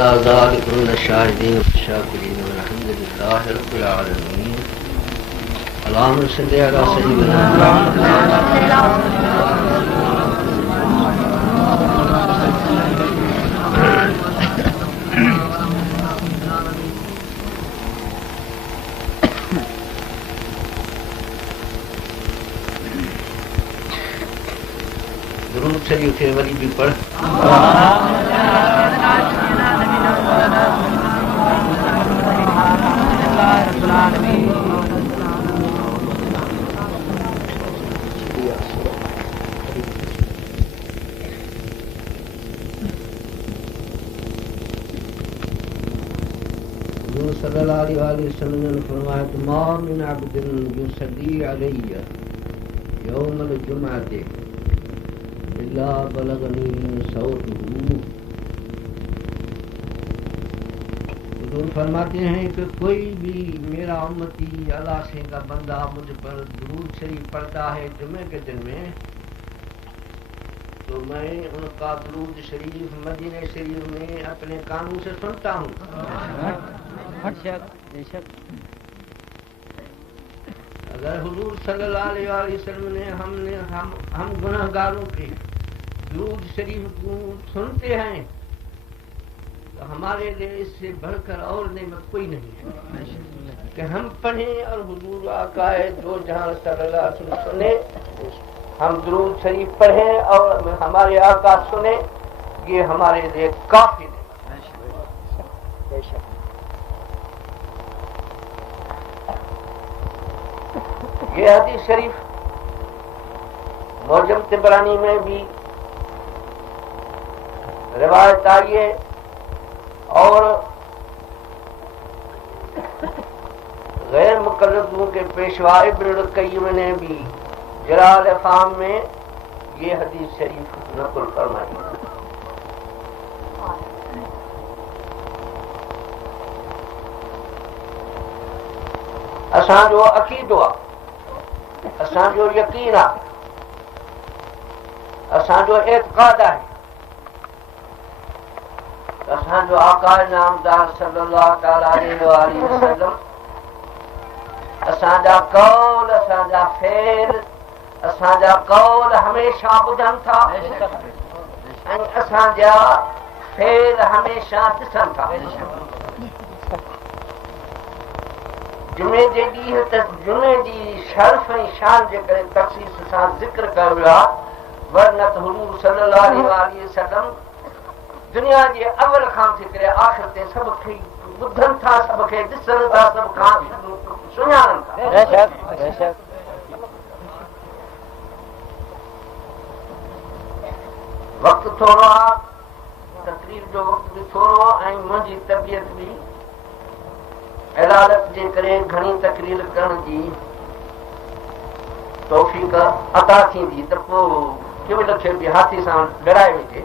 ذلك من الشاهدين والشاكرين والحمد لله رب العالمين. اللهم صل على سيدنا درود شریف ولی بھی پڑھ. صلی اللہ علیہ وسلم نے فرمایا کہ ما من عبد یصلی علی یوم الجمعۃ الا بلغنی صوته. حضور فرماتے ہیں کہ کوئی بھی میرا امتی اللہ سے کا بندہ مجھ پر درود شریف پڑھتا ہے جمعے کے دن میں تو میں ان کا درود شریف مدینہ شریف میں اپنے کانوں سے سنتا ہوں. اگر حضور صلی اللہ علیہ وسلم نے ہم گناہگاروں کے درود شریف کو سنتے ہیں تو ہمارے لیے اس سے بڑھ کر اور نعمت کوئی نہیں ہے کہ ہم پڑھیں اور حضور آقا دو جہاں صلی اللہ علیہ وسلم سنیں. ہم درود شریف پڑھیں اور ہمارے آقا سنیں، یہ ہمارے لیے کافی ہے. بے شک یہ حدیث شریف معجم طبرانی میں بھی روایت آئی ہے اور غیر مقلدوں کے پیشوا ابن القیم نے بھی جلال افہام میں یہ حدیث شریف نقل فرمائی. اساں جو عقیدہ، اساں جو یقین ہے، اساں جو اعتقاد ہے، اساں جو آقا نامدار صلی اللہ تعالی علیہ وآلہ وسلم اساں جا قول، اساں جا فعل، اساں جا قول ہمیشہ بدھن تھا، اساں جا فعل ہمیشہ دسن تھا. جمعے جی شرف ۽ شان جي ڪري تخصيص سان ذڪر ڪيو ويو آهي، ورنہ حضور صلى الله عليه وسلم دنيا جي اول کان ذڪر آخر تي سڀ کي ٻڌن ٿا، سڀ کي ڏسن ٿا، سڀ کان سڃاڻن ٿا. وقت ٿورو آهي، تقریر جو وقت بھی ٿورو ۽ منهنجي طبيعت بھی عدالت جي ڪري گھڻي تقریر ڪرڻ جي توفيق عطا ٿيندي ته پوءِ ڪيوي لکي بي هاٿي سان ڊرائي ويندي.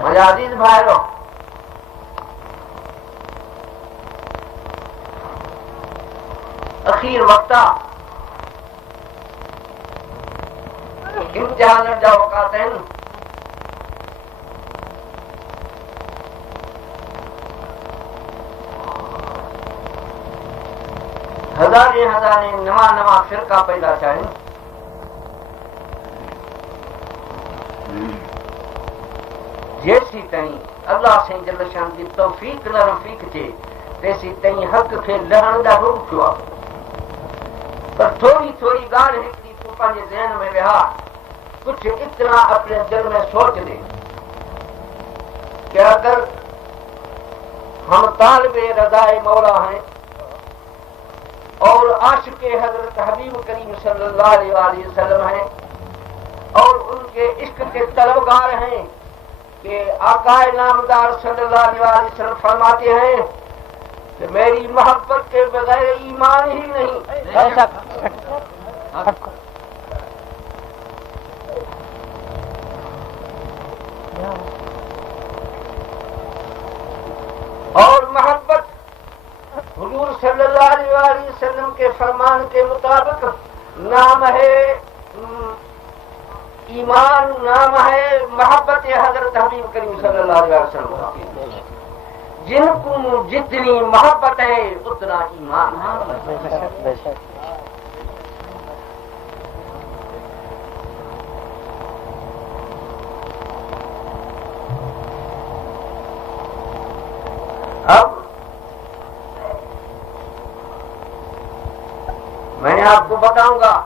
منهنجا عزيز ڀائرو، اخير وقت امتحان جا اوقات آهن. ہزاریں نواں فرقہ پیدا تھیا. جیسی تائیں اللہ سے جل شان کی توفیق نہ رفیق تھے تیسی تائیں حق کے لہن دا روک ہوا. پر تھوڑی گال ہکڑی تو پنجے ذہن میں وہا، کچھ اتنا اپنے دل میں سوچ دے کہ اگر ہم طالب رضا مولا ہیں اور عاشق حضرت حبیب کریم صلی اللہ علیہ وآلہ وسلم ہیں اور ان کے عشق کے طلبگار ہیں کہ آقا نامدار صلی اللہ علیہ وآلہ وسلم فرماتے ہیں کہ میری محبت کے بغیر ایمان ہی نہیں. اور محبت حضور صلی اللہ علیہ وآلہ وسلم کے فرمان کے مطابق نام ہے ایمان، نام ہے محبت حضرت حبیب کریم صلی اللہ علیہ وسلم. جن کو جتنی محبت ہے اتنا ایمان. اب میں نے آپ کو بتاؤں گا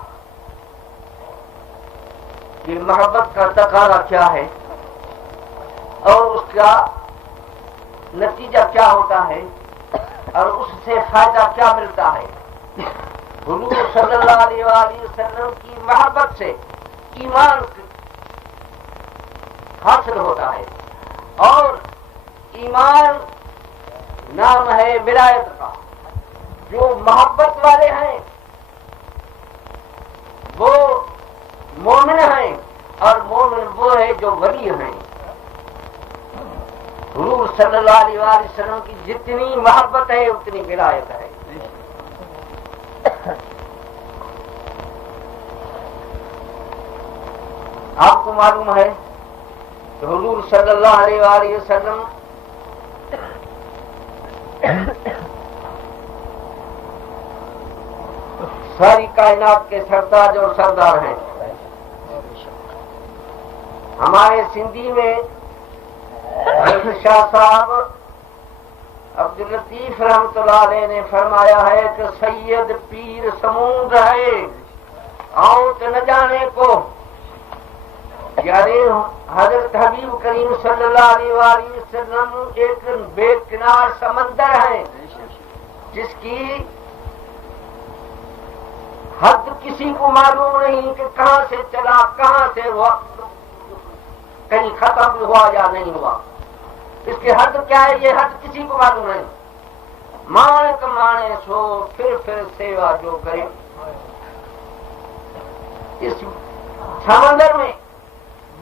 کہ محبت کا تقاضا کیا ہے اور اس کا نتیجہ کیا ہوتا ہے اور اس سے فائدہ کیا ملتا ہے. حضور صلی اللہ علیہ وآلہ وسلم کی محبت سے ایمان حاصل ہوتا ہے اور ایمان نام ہے ولایت کا. جو محبت والے ہیں وہ مومن ہیں اور مومن وہ ہے جو ولی ہیں. حضور صلی اللہ علیہ وآلہ وسلم کی جتنی محبت ہے اتنی ولایت ہے. آپ کو معلوم ہے کہ حضور صلی اللہ علیہ وآلہ وسلم ساری کائنات کے سرتاج اور سردار ہیں. ہمارے سندھی میں حضرت شاہ صاحب عبد اللطیف رحمۃ اللہ علیہ نے فرمایا ہے کہ سید پیر سمود ہے آؤٹ نہ جانے کو. یعنی حضرت حبیب کریم صلی اللہ علیہ وآلہ وسلم ایک بے کنار سمندر ہے جس کی حد کسی کو معلوم نہیں کہ کہاں سے چلا کہاں سے کہیں ختم ہوا یا نہیں ہوا. اس کی حد کیا ہے یہ حد کسی کو معلوم نہیں. مانے کمانے سو پھر سیوا جو کرے. اس سمندر میں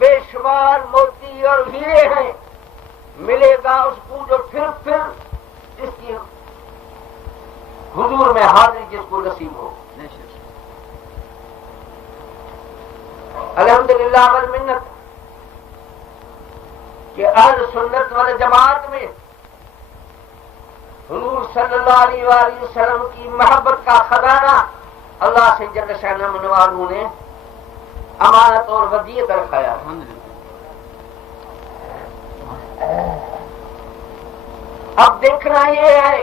بے شمار موتی اور ہیرے ہیں. ملے گا اس کو جو پھر اس کی حضور میں حاضری جس کو نصیب ہو. الحمدللہ والمنت کہ اہل سنت والے جماعت میں حضور صلی اللہ علیہ وآلہ وسلم کی محبت کا خزانہ اللہ سے جل شانہ منوالوں نے امانت اور ودیعت رکھایا. اب دیکھنا یہ ہے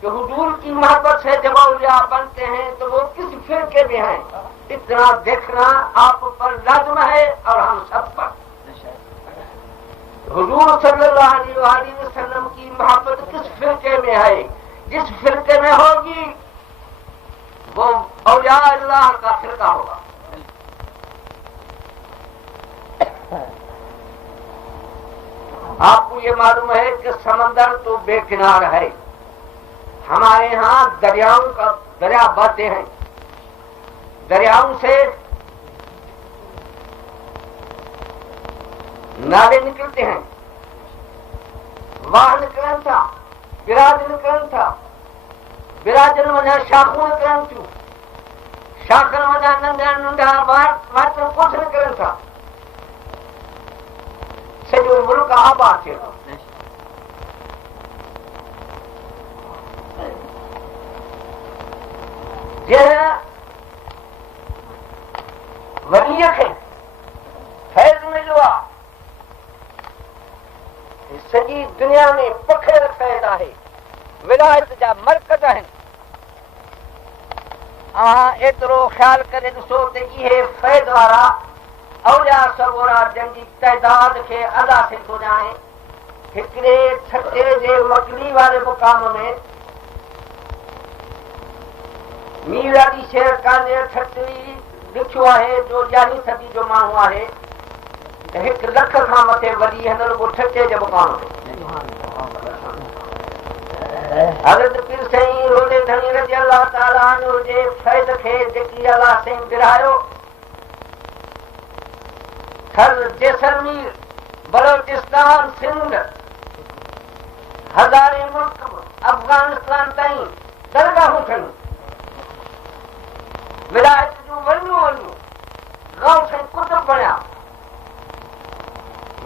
کہ حضور کی محبت سے جب اولیاء بنتے ہیں تو وہ کس فرقے میں ہیں. اتنا دیکھنا آپ پر لازم ہے اور ہم سب پر. حضور صلی اللہ علیہ وآلہ وسلم کی محبت کس فرقے میں ہے. جس فرقے میں ہوگی وہ اولیاء اللہ کا فرقہ ہوگا. آپ کو یہ معلوم ہے کہ سمندر تو بے کنار ہے. ہمارے ہاں دریاؤں کا دریا بہتے ہیں. دریاؤں سے نالے نکلتے ہیں. واہ نکلن تھا براج نکلن تھا براجن وجہ شاخوں نکلن تھو شاخن وجہ ننڈا ننڈا ماتن کچھ نکلن تھا. سجو ملک آباد تھے. ولیت ہے فیض ملوا سجی دنیا میں پکھر فائدہ ہے. ولایت جا مرکز ہیں. اترو خیال کرے ڈسو تے یہ فیض وارا اولیاء سگورا جنگی تعداد کے ادا سے تو جائیں. ہکڑے چھٹے جے مکلی والے مقام میں میرادی شہر کانے چھٹی لکھو ہے جو 11 صدی جو مانو ہے. 1 لکھ کھاں مٿے ولی ہن وہ چھٹے جو مقام ہے. حضرت پیر سائیں رولے دھنی رضی اللہ تعالی عنہ جے فیض کي جيڪي اللہ سائیں ورهايو تھر جيسلمير بلوچستان سندھ ہزارے ملک افغانستان تائیں درگاہوں ٿيون. ولایت جو ونو غوث قطب بنیا.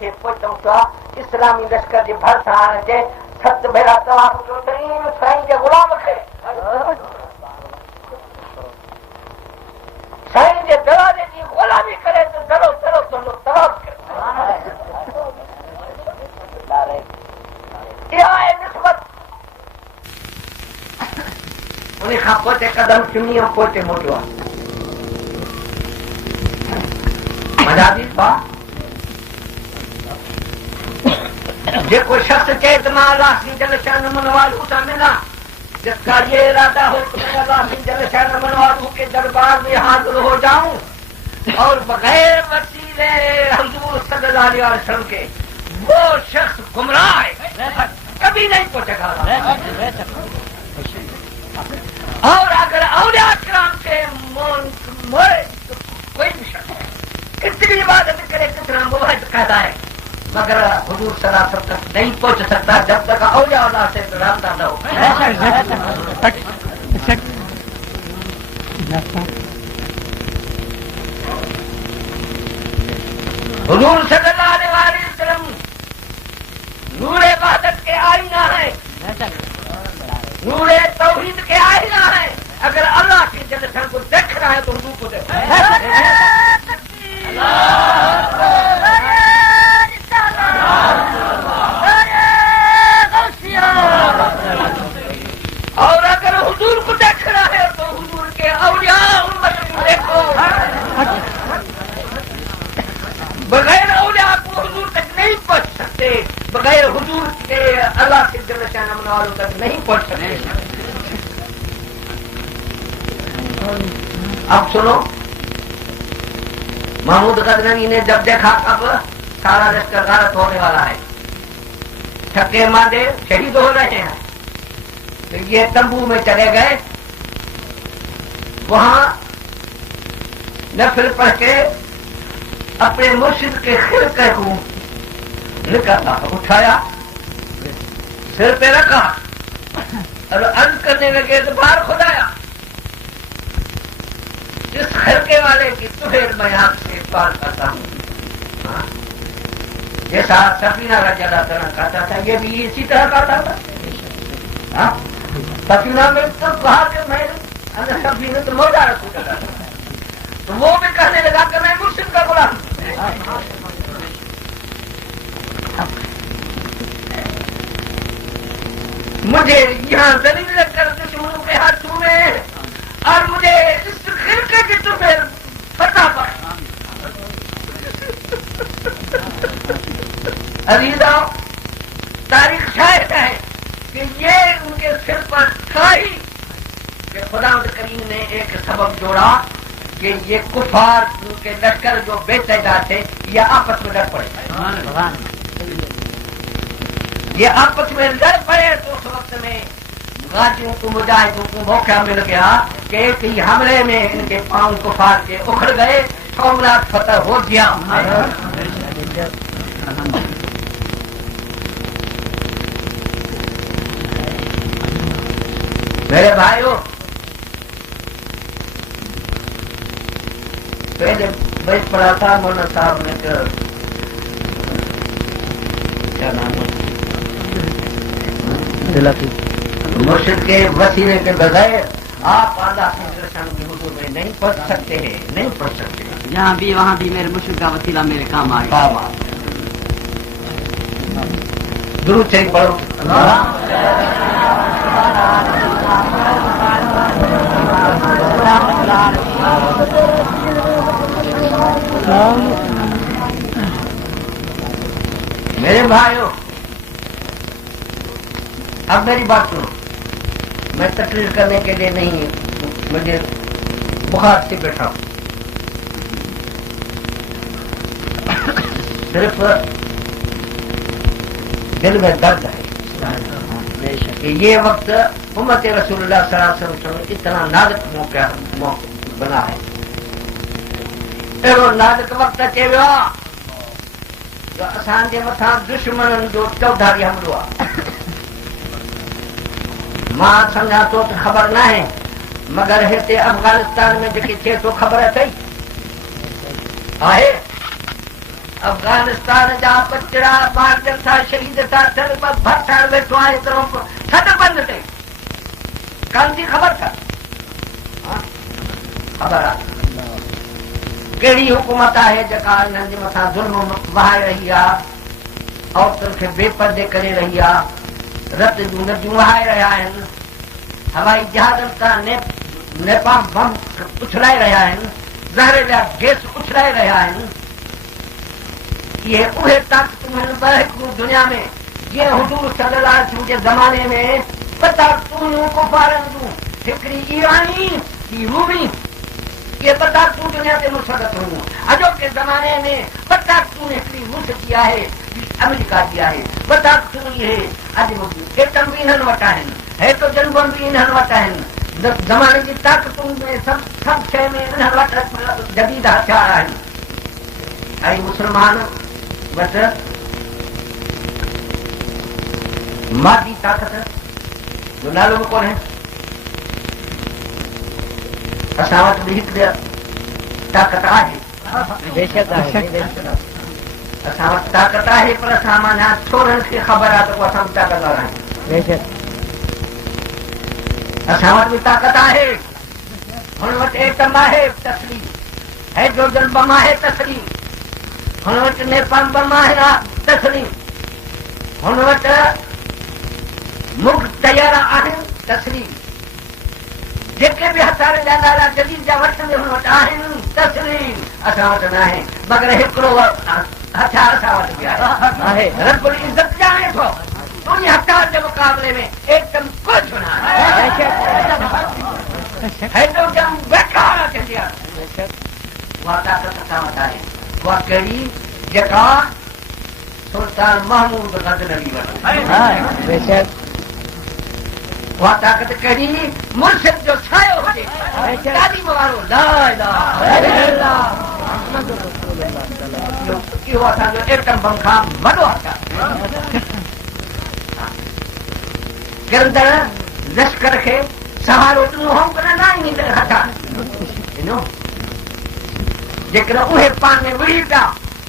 کے پوچھوں کیا اسلامی لشکر جی بھر سا جے ست بھیرا طواف کیو ترین سائیں کے غلام کھے سائیں جے دروازے جی غلامی کرے تو ضرور ضرور تو طواف کرے یہ ہے نسبت انہیں کھا پوتے قدم چنی پوتے موٹوا مجازی با جے کوئی شخص چاہے تو میں اللہ کی جل شان منوال ہوتا ملا جس کا یہ ارادہ ہو تو میں اللہ کی جل شان منوال ہو کے دربار میں حاضر ہو جاؤں اور بغیر وسیلے حضور صلی اللہ علیہ وسلم کے وہ شخص گمراہ ہے کبھی نہیں پہنچے گا اور اگر اولیاء کرام سے مرے تو کوئی بھی شخص کتنی عبادت کرے کتنا موحد کہتا ہے مگر حضور صلی اللہ علیہ وسلم تک نہیں پہنچ سکتا جب تک اولیاء اللہ سے رابطہ نہ ہو حضور صلی اللہ علیہ وسلم نور عبادت کے آئینہ ہے نور توحید کے آئینہ ہے اگر اللہ کی جلسن کو دیکھ رہا ہے تو حضور کو دیکھ اور اگر حضور کو دیکھ رہا ہے تو حضور کے اولیاء امت کو دیکھو بغیر اولیاء کو حضور تک نہیں پہنچ سکتے بغیر حضور کے اللہ کے جل شان والوں تک نہیں پہنچ سکتے اب سنو محمود غزنوی نے جب دیکھا اب سارا لشکر غارت ہونے والا ہے تھکے ماندے شہید ہو رہے ہیں تو یہ تمبو میں چلے گئے وہاں نفل پڑھ کے اپنے مرشد کے خرقے کو نکالا اٹھایا سر پہ رکھا اور عرض کرنے لگے تو باہر خدایا اس خرقے والے کی تہر میں آپ سے پار کرتا ہوں جیسا سفینہ کا جگہ طرح کرتا تھا یہ بھی اسی طرح کرتا تھا سفینہ میں تو کہا کہ میں سفینہ تو موجہ رکھوں کرتا تھا تو وہ بھی کہنے لگا کہ میں مرشد کا غلام مجھے یہاں زمین لگ کر دشمنوں کے ہاتھوں میں اور مجھے اس خرقے کی تو پھر فتح پڑا عزیزاں تاریخ شاہد ہے کہ یہ ان کے سر پر تھا ہی کہ خدا کریم نے ایک سبب جوڑا کہ یہ کفار کے لشکر جو بے تعداد تھے یہ آپس میں لڑ پڑے یہ آپس میں لڑ پڑے تو اس وقت میں غازیوں کو مجاہدوں کو موقع مل گیا کہ ایک ہی حملے میں ان کے پاؤں کفار کے اکھڑ گئے سومناتھ فتح ہو گیا میرے بھائیوں پہلے بیت پڑھا تھا مولانا صاحب نے کیا نام ہے مرشد کے وسیلے کے بغیر آپ اللہ کے درشن کی حضور میں نہیں پڑھ سکتے ہیں نہیں پڑھ سکتے یہاں بھی وہاں بھی میرے مرشد کا وسیلہ میرے کام آئے درود سے پڑھو میرے بھائیوں اب میری بات سنو میں تقریر کرنے کے لیے نہیں مجھے بخار سے بیٹھا ہوں صرف دل میں درد ہے کہ یہ وقت امت رسول اللہ صلی اللہ علیہ وسلم اتنا نازک موقع بنا ہے نازک وقت اچے ویا جو اسان کے متھاں دشمن جو چوڌاری حملو ہے ماں سمجھا تو خبر نہ ہے مگر ہتے افغانستان میں جی تھے تو خبر ہے افغانستان جا بچڑا مارجر تھا شہید تھا سر پر بھٹڑ بیٹھو آئے طرف سد بند تھے کان کی خبر تھا خبر کہڑی حکومت ہے جکا انہن جے مٿان ظلم وہائے رہی آ عورتن کي بے پردے کرے رہی آ رت جون نجون وہائے رہیا آهن ہوائی جہازن تان نیپال بم اچھلائے رہیا آهن زهريلا گيس اچھلائے رہیا آهن یہ اهي طاقتون بهڪ دنيا ۾ جيئن حضور صلى الله عليه وسلم جي زمانے ۾ طاقتون کفارن جون هڪڙي ايراني ۽ رومي یہ طاقتون دنیا تے مسلط ہوں اجو کے زمانے میں طاقتون ہکڑی روس کی ہے امریکہ کی ہے طاقتون یہ اج ایٹم بھی انہن وٹا ہیں ہے تو جنگن بھی انہن وٹا ہیں زمانے کی طاقتون میں سب شے میں انہن وٹا جدید ہتھیار ہیں اي مسلمان وٹ مادی طاقت جو نالو کون ہے اساں وٹ بھی ہک طاقت ہے بے شک اساں وٹ طاقت ہے پر اساں مانا چھوڑن کی خبر ہے تو اساں طاقت نہ رہے بے شک اساں وٹ بھی طاقت ہے ہن وٹ ایٹم ہے تسلیم ہائیڈروجن بم ہے تسلیم ہن وٹ نیپال بم ہے تسلیم ہن وٹ ملک تیار آهن تسلیم جيڪي به هٿيار جا نالا جديد جا وٽ ۾ وٽ آهن تسليم اسان وٽ نہ آهن مگر هڪڙو هٿيار اسان وٽ بي آهي رب العزت جانے ٿو ان هٿيار جي مقابلے ۾ ایٹم ڪجھ نہ آهي هائيڊروجن بيڪار ٿيندي آهي وا طاقت اسان وٽ آهي وا ڪهڙي جيڪا سلطان محمود غزنوي وٽ آهي بے شڪ وہ طاقت کہڑی مرشد جو چھايو ہوئے تعلیم وارو لا الہ الا اللہ محمد رسول اللہ جو اسان جو ایٹم بم کان وڏو هٿيار گردن لشکر کي سهارو ڏنو هو پر نہ ڏيندڙ هٿيار نو جيڪڏهن اهي پان ۾ وڙي پيا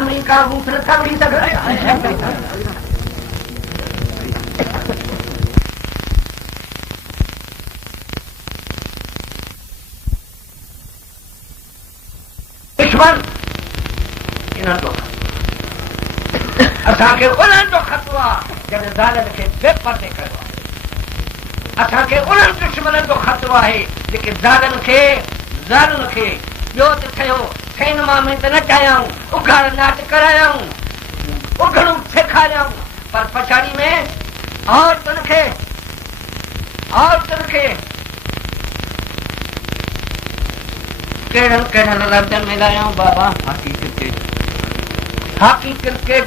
امريڪا روس نٿا وڙي سگهن اسان کي انهن جو خطو آهي جن ظالم کي بے پردے ڪيو اسان کي انهن دشمنن جو خطو آهي جيڪي ظالم کي ٻيو ته ٿيو سينما ۾ ته نه چايائون اگھاڙ ناچ ڪرايائون اگھڙو سيکاريائون پر پڇاڙي ۾ عورتن کي کهڙن لفظن ۾ ڳالهايون بابا هاڪي ڪرڪيٽ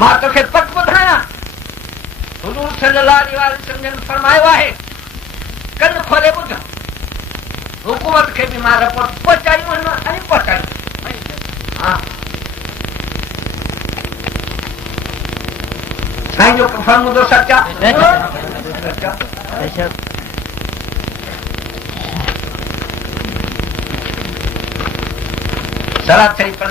مان توکي پڪ ٻڌايان حضور صلي الله عليه وسلم نے فرمايو آهي کن کولي ٻڌ حڪومت کي بي مان رپورٽ پهچايون ۽ پهچايون ها سائين جو فرمودو سچا سچا سلام شریف پر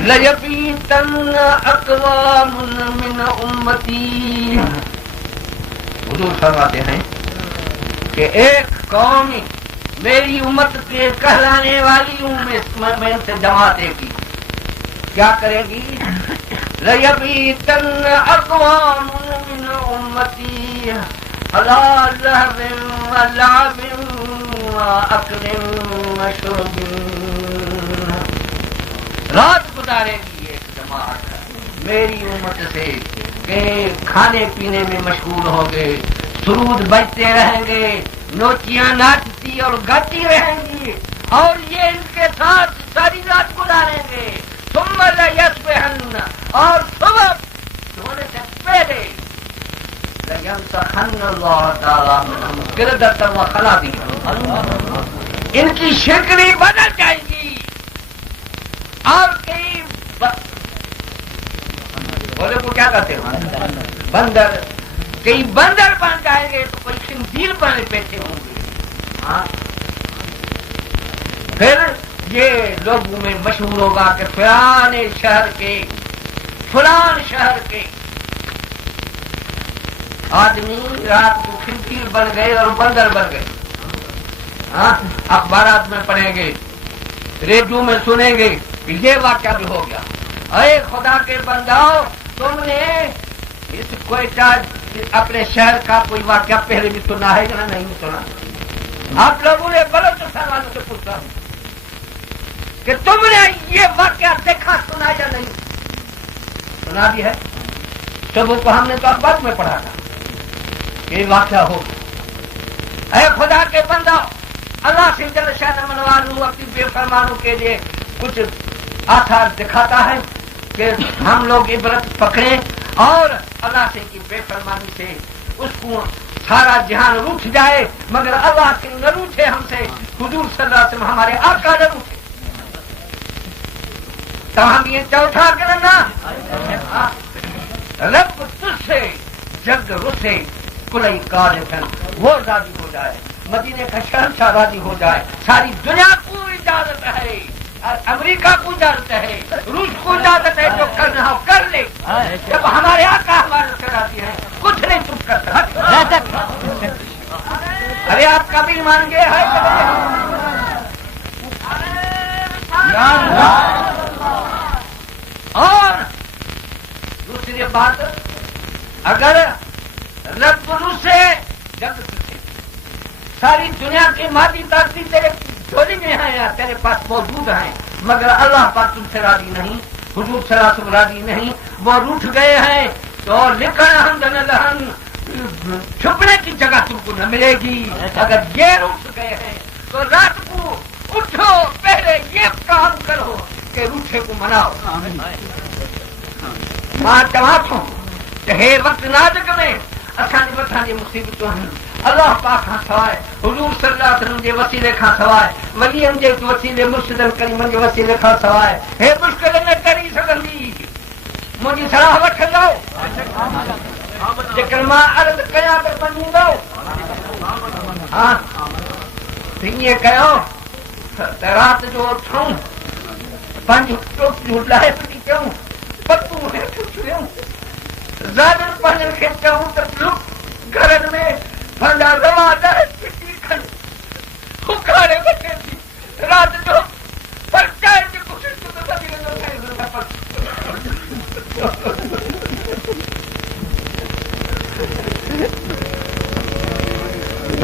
لَيَبِيتَنَّ أَقْوَامٌ مِّنْ أُمَّتِي حضور فرماتے ہیں کہ ایک قوم میری امت کے کہلانے والی ہوں میں سے جماعت کی کیا کرے گی لَيَبِيتَنَّ أَقْوَامٌ مِّنْ أُمَّتِي عَلَىٰ لَهْوٍ وَلَعْبٍ وَأَكْلٍ وَشُرْبٍ رات گزارے گی ایک جماعت میری امت سے کہ کھانے پینے میں مشغول ہو گئے سرود بجتے رہیں گے نوچیاں ناچتی اور گاتی رہیں گی اور یہ ان کے ساتھ ساری رات گزاریں گے ثم لَيَصْبِحَنَّ اور صبح ہونے سے پہلے لَيَنْسَخَنَّ اللَّهُ تَعَالَىٰ مِنْهُمْ قِرْدَةً وَخَنَازِيرَ ان کی شکلیں بدل جائیں گی اور کئی بولے کو کیا کہتے ہیں بندر، کئی بندر بن جائیں گے تو کوئی خنزیر بنے بیٹھے ہوں گے. ہاں پھر یہ لوگوں میں مشہور ہوگا کہ فلان شہر کے آدمی رات کو خنزیر بن گئے اور بندر بن گئے. ہاں اخبارات میں پڑھیں گے، ریڈیو میں سنیں گے کہ یہ واقعہ بھی ہو گیا. اے خدا کے بنداؤ، تم نے اس کوئٹہ اپنے شہر کا کوئی واقعہ پہلے بھی سنا ہے یا نہیں سنا؟ آپ لوگوں نے غلط سوالوں سے پوچھا کہ تم نے یہ واقعہ دیکھا سنا یا نہیں؟ سنا بھی ہے. صبح کو ہم نے تو اخبار میں پڑھا تھا یہ واقعہ ہو. اے خدا کے بندہ، اللہ سے جل شان منوالوں اپنی بے فرمانوں کے لیے کچھ آثار دکھاتا ہے کہ ہم لوگ عبرت پکڑیں اور اللہ سے کی بے فرمانی سے اس کو سارا جہان روٹھ جائے، مگر اللہ سے نہ روٹھے ہم سے، حضور صلی اللہ علیہ وسلم ہمارے آقا نہ روٹھے. تو ہم یہ چوتھا کرنا رب تجھ سے جگ رسے کلئی کالفن، وہ راضی ہو جائے، مدینے کا شہنشاہ راضی ہو جائے. ساری دنیا کو اجازت ہے، امریکہ کو اجازت ہے، روس کو اجازت ہے، جو کرنا ہو کر لے. جب ہمارے آقا ہمارے سے راضی ہیں کچھ نہیں تم کر سکتے. ارے آپ کا بھی مان گئے ہے اور دوسری بات، اگر رب سے جب ساری دنیا کی مادی طاقتیں تیرے جھولی میں ہیں یا تیرے پاس موجود ہیں، مگر اللہ پاک تم سے راضی نہیں، حضور صلی اللہ علیہ وسلم راضی نہیں، وہ روٹھ گئے ہیں، تو لکھن حمد لہن چھپنے کی جگہ تم کو نہ ملے گی. اگر یہ روٹھ گئے ہیں تو رات کو اٹھو، پہلے یہ کام کرو کہ روٹھے کو مناؤ. ماں چماتوں ہے وقت نازک میں اسان وٹھا جی مصیبتوں ہیں. اللہ پاک کھاں سوائے، حضور صلی اللہ علیہ وسلم جے وسیلے کھاں سوائے، ولیان جے وسیلے، مرشدن کریمن جے وسیلے کھاں سوائے ہے مشکل میں کری سگندی. مجھے صلاح وٹھ لاؤ جکر ماں عرض کیا تو بنوں گا. ہاں یہ کہو رات جو اٹھوں پنج ٹوپ لائے پڑی کیوں پتو ہے چھوڑوں زیادہ پہلے کے کہوں تو لوگ گھرن میں بھنڈا روا جائے پٹی کھن کھاڑے بچے تھی رات جو پر چائے کی کوشش تو سبھی نے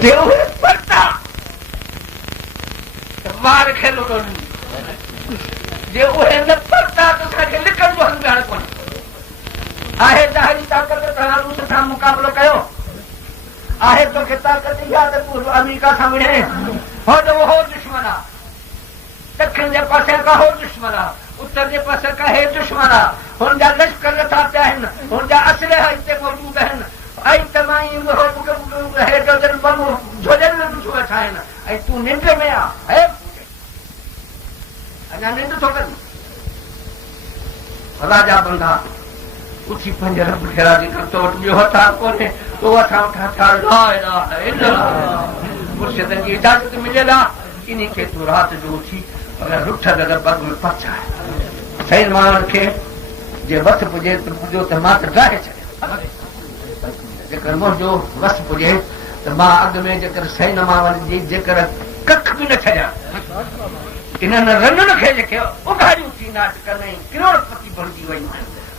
دیو پڑتا مار کھیلو جی وہ پڑتا تو لکھن جو ہم جان کون آئے ظاہری طاقت سے مقابلہ کرو آئے تو طاقت یاد امریکہ سامنے ہو جو وہ ہو دشمنا دکن کے پاس کا ہو دشمنا اتر کے پاس کا ہے دشمنا ہن جا لشکر لتا پیا ہن جا اسلحہ اتنے موجود ہیں اي تمام ہے جو دل بم جوجن میں جو ہے نا اي تو نند میں ہے انا نند تو کر خدا جا بندہ اسی پنجر بخیرا دی کر تو جو ہوتا کونے تو اٹھا لا الہ الا اللہ مرشد کی اجازت ملے گا انہی کے تو رات جو اٹھی اگر رٹھا اگر بگ میں پچا ہے صحیح مان کے جے وقت پجے جو تے مات گاہے چلے جکر مو جو وس پجے تو ماں اگ میں جکر صحیح نما والی جکر ککھ بھی نہ چھیا انہاں رن نہ کھے جکے اگھاڑی تھی ناٹ کرنے کروڑ پتی بنجی وئی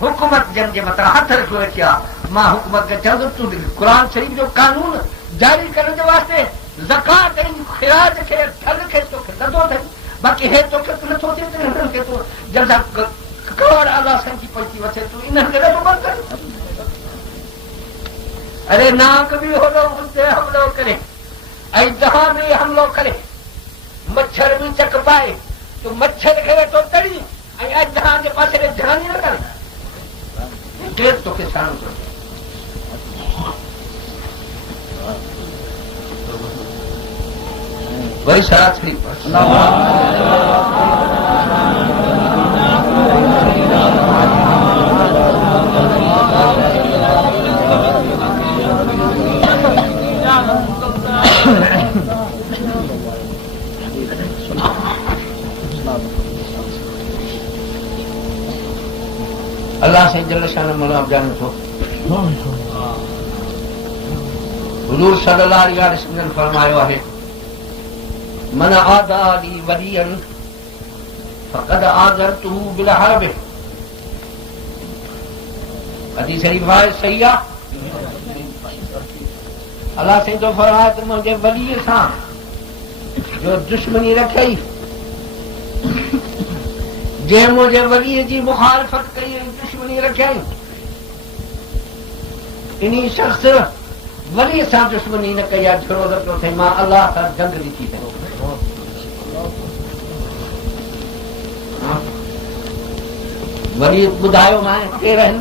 حکومت جن جے متا ہاتھ رکھو کیا ماں حکومت کے چاندو تو قرآن شریف جو قانون جاری کرنے کے واسطے زکات خراج کے ٹھل کے تو دو تھے باقی ہے تو کہ تو سوچے کہ تو جب کروڑ اللہ سن کی پڑتی وچے تو انہاں کے تو بند کر ارے ناک بھی ہو لو ان سے حملہ کرے اے جہاں بھی حملہ کرے مچھر بھی چک پائے تو مچھر کھڑے تو تڑی اے جہاں کے پاس دھیان نہ کرے دیر تو کسان کو وہی ساتھ نہیں اللہ سے جل شان مولا جان تو حضور صلی اللہ علیہ وسلم نے فرمایا ہے من عادى لي وليا فقد آذرته بالحرب. حدیث شریف ہے صحیح ہے. اللہ سے تو فرمایا کہ مجھے ولی سا جو دشمنی رکھئی جے مجھے ولی جی مخالفت کئی دشمنی رکھئی انہی شخص ولی سا دشمنی نہ کیا چھوڑو تو تھے ماں اللہ کا جنگ دی تھی. ولی بدھاؤ میں کہ رہن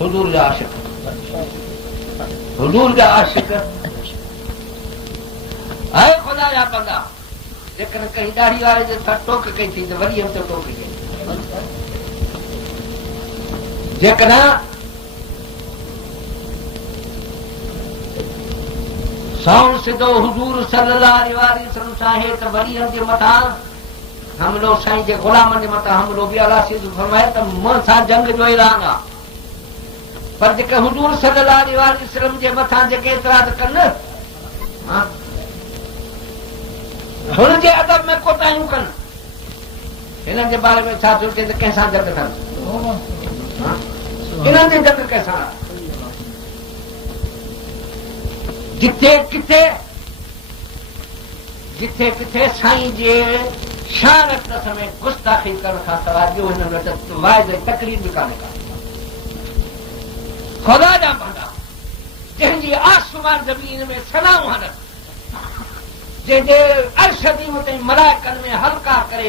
حضور کا عاشق حضور کا عاشق اے خدا یا بندہ لیکن کہیں داڑھی والے جو تھا ٹوک گئی تھی تو ولی ہم تو ٹوک گئے. لیکن ساؤں سے تو حضور صلی اللہ علیہ وسلم چاہے تو ولی ہم کے متا ہم لوگ سائیں کے غلامن کے متا ہم لوگ بھی اللہ سے فرمائے تو من سا جنگ جو اعلان آ پر جے حضور صلی اللہ علیہ وسلم کے متا جے اعتراض کرن ہن جے ادب میں کوتاہیوں کن انہاں کے بارے میں چھا سوچے تو کیسا جنگ کن انہاں دے جنگ کیسا جتھے کتھے سائیں جے شان اقدس میں گستاخی کرنے کا سوال جو انہوں نے واحد تقریر بھی کرنے کا خدا جا بندہ جن جی آسمان زمین میں سلام حالت جن جے ارشدی متیں ملائکن میں ہلکا کرے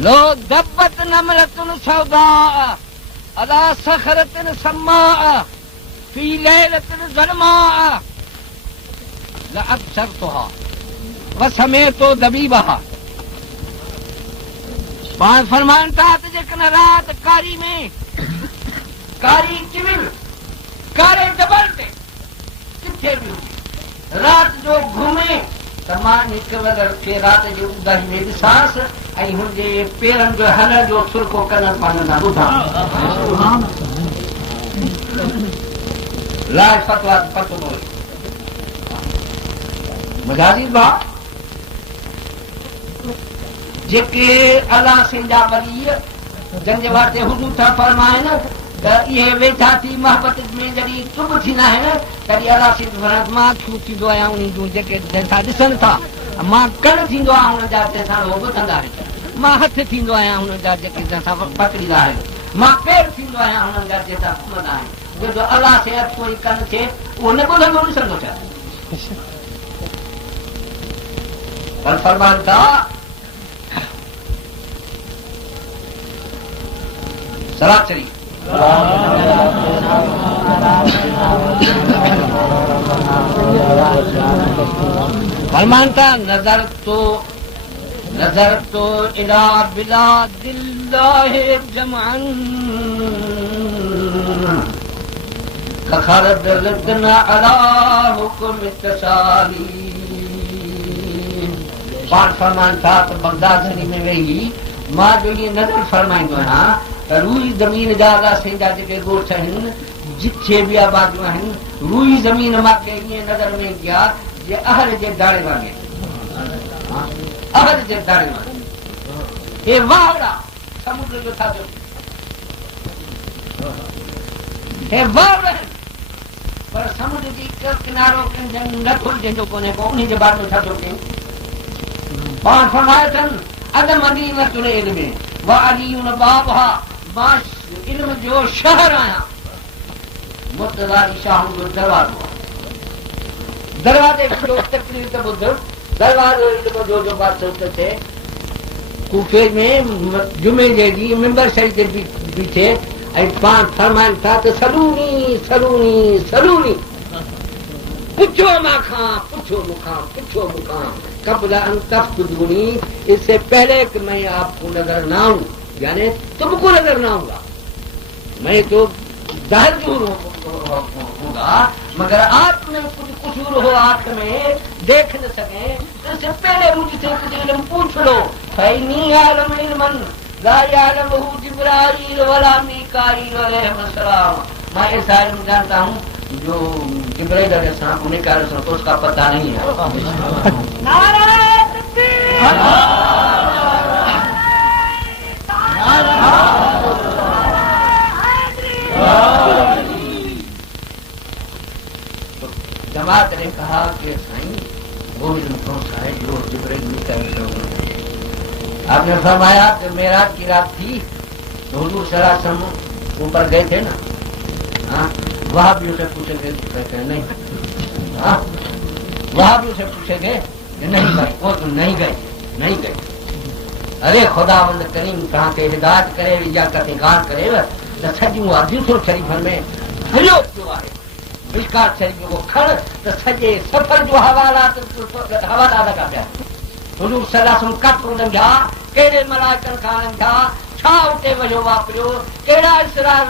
لو دبت نملة سوداء على صخرة سماء في ليلة ظلماء لأبصرتها وسمعت دبيبها. پانچ فرمان تھا جکن رات کاری میں کاری چمل کارے ڈبل تے کتنے بھی ہوئی رات جو گھومے تمام ایک وگر کے رات جو ادھر میں سانس ای ہن جے پیرن جو ہل جو سر کو کنن پانا نہ ودھا لاج فتوا پتو بول مجازی با جے اللہ سنجا ولی جنج واسطے حضور تھا فرمائے نا یہ ویٹھا تھی محبت میں جڑی تم تھی نہ ہے کدی اللہ سنج فرمائے ماں چھو تھی دو آیا ان جو جے جیسا دسن تھا ماں کن تھی دو آیا ان جاتے تھا وہ بتندا ہے ماں ہتھ تھی دو آیا ان جا جے جیسا پکڑی دا ہے ماں پیر تھی دو آیا ان جا جیسا مدا ہے جو اللہ سے کوئی کن سے وہ نہ بولے نہ سمجھو چا پر فرمان تھا سلام شریف فرمانتا نظر تو الى بلاد اللہ جمعا کخرد لدنا علی حکم اتصالی. پانچ فرمان تھا تو بغداد شریف میں وہی ماں جو یہ نظر فرمائیں دو نا روئی زمین جاگا سے جا کے گوٹھ ہیں جتھے بھی آباد ہیں روئی زمین ماں کے یہ نظر میں گیا یہ اہل جے داڑے وانگے اہل جے داڑے وانگے یہ واوڑا سمندر جو تھا جو یہ واوڑا ہے پر سمندر جی کناروں کے جنگ نہ کھل جنجو کونے کو انہیں جبار میں تھا جو کہ پانچ فرمائے تھن اگر مدینہ العلم وعلی بابها باش علم جو شہر آیا متداری شاہ جو دروازے جو تقریر کا بدھ دروازے جو بات سوچتے تھے کوفے میں جمعے جے دی ممبر شریف کے پیچھے پانچ فرمان تھا تو سلونی سلونی سلونی پوچھو ماں پوچھو مقام پوچھو مقام قبل ان تفقدونی اس سے پہلے کہ میں آپ کو نظر نہ آؤں یعنی تم کو نظر نہ آؤں گا میں تو ظاہر ضرور ہوں گا مگر آپ میں کچھ قصور ہو آنکھ میں دیکھ نہ سکیں اس سے پہلے مجھ سے کچھ علم پوچھ لو فإنی عالم علما لا يعلمه جبرائیل ولا میکائیل علیہ السلام. میں ایسا علم جانتا ہوں جو جبرائیل علیہ السلام انہیں کہا رسول تو اس کا پتہ نہیں ہے. نعرہ تکبیر جماعت نے کہا کہ سائیں وہ علم کون سا ہے جو جبرائیل میکائیل آپ نے فرمایا کہ معراج کی رات تھی تو حضور صلی اللہ علیہ وسلم اوپر گئے تھے نا وہاں بھی اسے پوچھے گئے کہتے ہیں نہیں وہاں بھی اسے پوچھے گئے کہ نہیں بھائی وہ تو نہیں گئے نہیں گئے. ارے خدا بند کریم کہاں کے ہدایت کرے یا کتگار کرے سجوں حدیث شریف میں ہلو جو ہے مشکات شریف کو کھڑ تو سجے سفر جو حوالات حوالہ لگا پیا حضور صلی اللہ علیہ وسلم کٹ لنگھا کہڑے ملائکن کھا لنگھا چھا اٹھے وجو واپریو کہڑا اسرار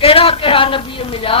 کہڑا کہڑا نبی ملیا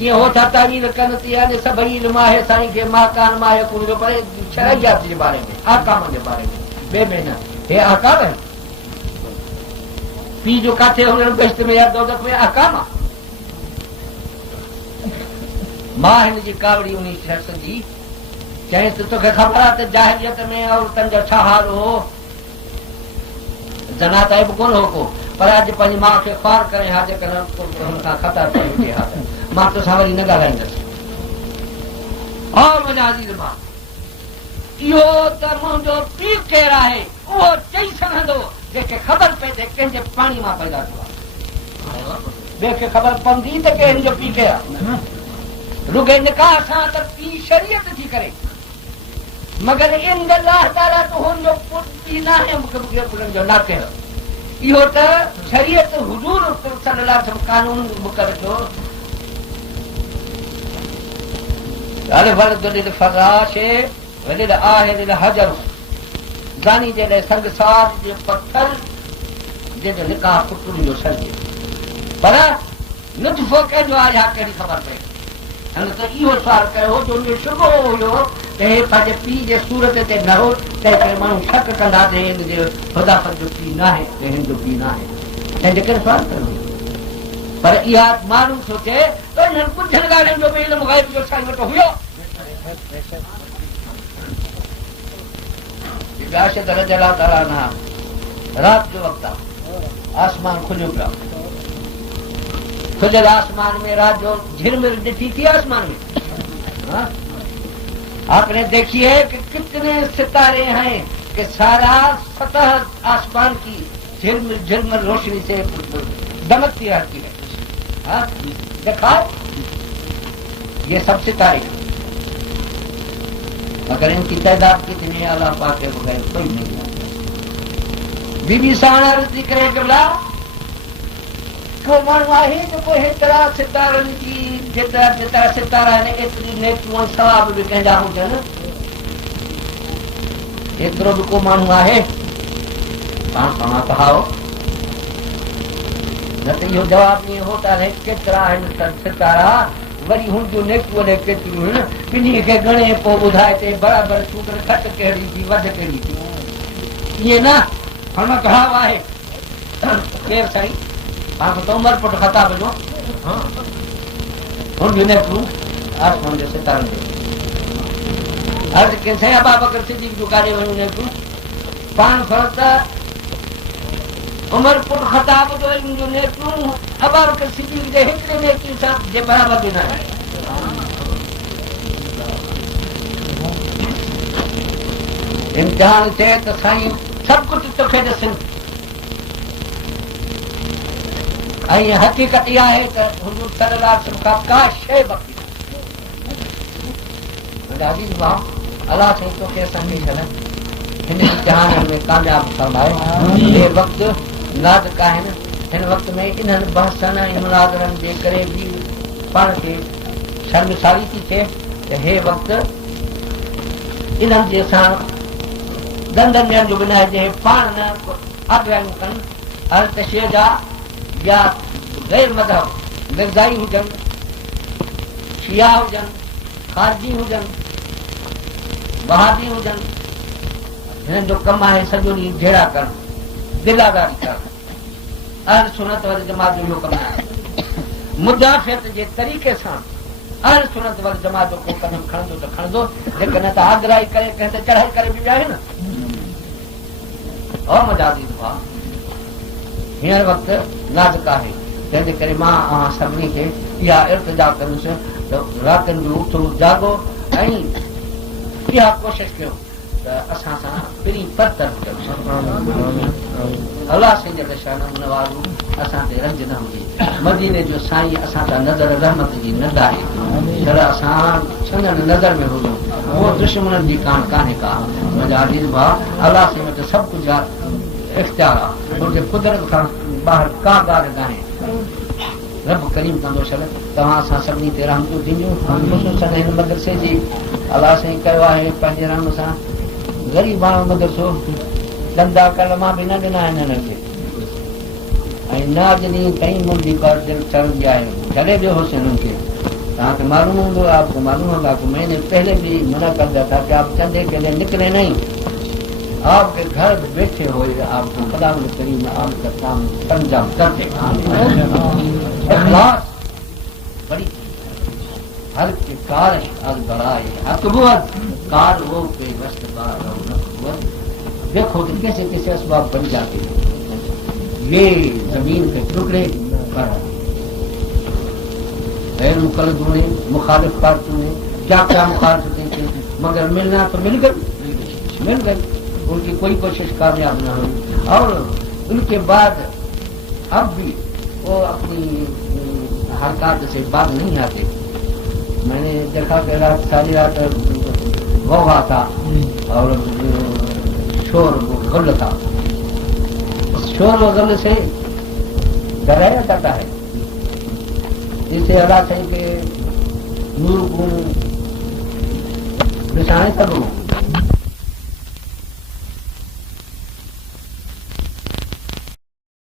جی ہو تھا تعریف کرن تھی یعنی سبھی علم ہے سائیں کے ماکان ماہ کو جو پڑے شرعیات کے بارے میں احکام کے بارے میں بے بہنا ہے احکام ہے پی جو کاتے انہوں بہشت میں یا دوزخ میں احکام ماں ہن جی کاوڑی انہی شخص جی چاہے تو کے خبر ہے جاہلیت میں عورتن جو چھا حال ہو زنا طيب کون ہو کو پر اج پنج ماں کے خوار کرے حاجت کرن ان کا خطا پئی دے ہا ماں تو ساوری نہ ڳالهائيندس اور مجھا عزيز ماں یہ تو منجو پی کہہ رہا ہے وہ چئی سکندو جے خبر پے تے کہیں جے پانی ماں پیدا ہوا بے کے خبر پندی تے کہیں جو پی کہا رگے نکاح سان تے پی شریعت تھی کرے مگر ان اللہ تعالی تو ہن جو پتی نہ ہے مکمل پرن جو نہ کہہ یہ تو شریعت حضور صلی اللہ علیہ وسلم قانون مقرر جو الولد للفراش وللآه للحجر زانی جے لے سنگ سار جو پتھر جے جو نکاح پتر جو سر پر نطفو کہ جو آج ہاں کہڑی خبر پہ ہن تو یہ سوال کرو جو نے شروع ہو تے پاجے پی جے صورت تے نہ ہو تے مانو شک کندا دے جو خدا پر جو پی نہ ہے تے جو پی نہ ہے تے جے سوال کرو پر یہ معلوم سوچے تو ان کچھ گاڑی جو بھی علم غیب جو سائیں تو ہویو بیاشد رضی اللہ تعالی عنہ رات جو وقت آسمان کھلو پیا کھجل آسمان میں رات جو جھرمر ڈٹی تھی آسمان میں آپ نے دیکھی ہے کہ کتنے ستارے ہیں کہ سارا سطح آسمان کی جھرمر جھرمر روشنی سے دمکتی رہتی ہے دیکھا یہ سب ستارے مگر ان کی تعداد کتنی اللہ پاک کے بغیر کوئی نہیں ہے بی بی سانا ذکر قبلہ کو مانو ہے جو کوئی طرح ستارن کی جترا ستارہ نے اتنی نیکیوں ثواب بھی کہندا ہوجن ایترو بھی کو مانو ہے پان سما کہاو نہ تو یہ جواب نہیں ہوتا ہے کترا ہے ستارہ وری ہن جو نیکیوں نے کتنی ہے بنی کے گنے کو بدھائے تے برابر شکر کھٹ کہڑی تھی ود کہڑی تھی یہ نہ ہم کہا ہے پھر صحیح آپ تو عمر پٹ خطاب جو ہن جو نیکیوں آسمان جو ستارے دے عرض کہ سے ابا بکر صدیق جو کارے ونو نیکیوں پان فرتا عمر پٹ خطاب جو نیکیوں ابا بکر صدیق دے ہکڑے نیکیوں صاحب جے برابر بھی نہ ہے امتحان سے تو سائیں سب کچھ تو کھے دسن آئی حقیقت یہ ہے کہ حضور صلی اللہ علیہ وسلم کا شے بقی عزیز ماں اللہ سے تو کیسا نہیں چلا ان امتحان میں کامیاب فرمائے یہ وقت ناد کا ہے نا ان وقت میں انہن بحثنا مناظرن دے کرے بھی پڑھ کے شرمساری تھی تھے کہ ہے وقت انہن جیسا دندن میں جو بنا ہے پان نہ اگران کن ہر تشیع جا یا غیر مذہب مرزائی ہوجن شیعہ ہوجن خارجی ہوجن وہابی ہوجن ہن جو کم ہے سجو ڈی جھیڑا کر دلاداری کر اہل سنت وال جماعت جو کم ہے مدافعت جے طریقے سے اہل سنت وال جماعت کو قدم کھڑ دو تو کھڑ دو لیکن نہ آگرائی کرے کہتے چڑھائی کرے بھی جائے نا اور مجازی دعا ہیر وقت نازکا ہے جیسے کرے ماں آہاں سبنی کے یا ارتجا کرنے سے راتن جو اٹھو جاگو این یہ کوشش کیوں اساں ساں پری پتر اللہ سے جل شانہ نوازو اساں تے رنج نہ ہوئی مدینے جو سائیں اساں تا نظر رحمت جی نہ داہے چلا اساں سنن نظر میں ہو وہ دشمنن دی کان کانے کا مجاہد با اللہ سے مت سب کچھ اختیار اور قدرت کا باہر کا گار گاہیں رب کریم کندو شل تمام سا سبنی تے رحم کو دینو خصوصاً ان مدرسے جی اللہ سے کہوا ہے پنج رحم سا غریباں مدرسو دندا کلمہ بنا بنا نہ کے ائی ناجنی کہیں مندی پر دل چڑھ گیا ہے چلے جو حسین ان کے کہا کہ معلوم ہوگا آپ کو، معلوم ہوگا کہ میں نے پہلے بھی منع کر دیا تھا کہ آپ چندے کے لیے نکلے نہیں، آپ کے گھر بیٹھے ہوئے آپ کو خدا کریم آپ کا کام انجام کرتے. اخلاص بڑی ہر کے کارش از بڑائے حق بود کار وہ پہ وسط بار اور دیکھو کہ کیسے کیسے اسباب بن جاتے ہیں. یہ زمین کے ٹکڑے پر غیر مقلدوں نے، مخالف پارٹیوں نے کیا کیا مخالفتیں کی، مگر ملنا تو مل گئی، ان کی کوئی کوشش کامیاب نہ ہوئی. اور ان کے بعد اب بھی وہ اپنی حرکات سے باز نہیں آتے. میں نے دیکھا کہ ساری رات غوغا تھا اور شور غل تھا. شور و غل سے ڈرایا جاتا ہے. اس سے اللہ صحیح کہ نور کو نشانے کروں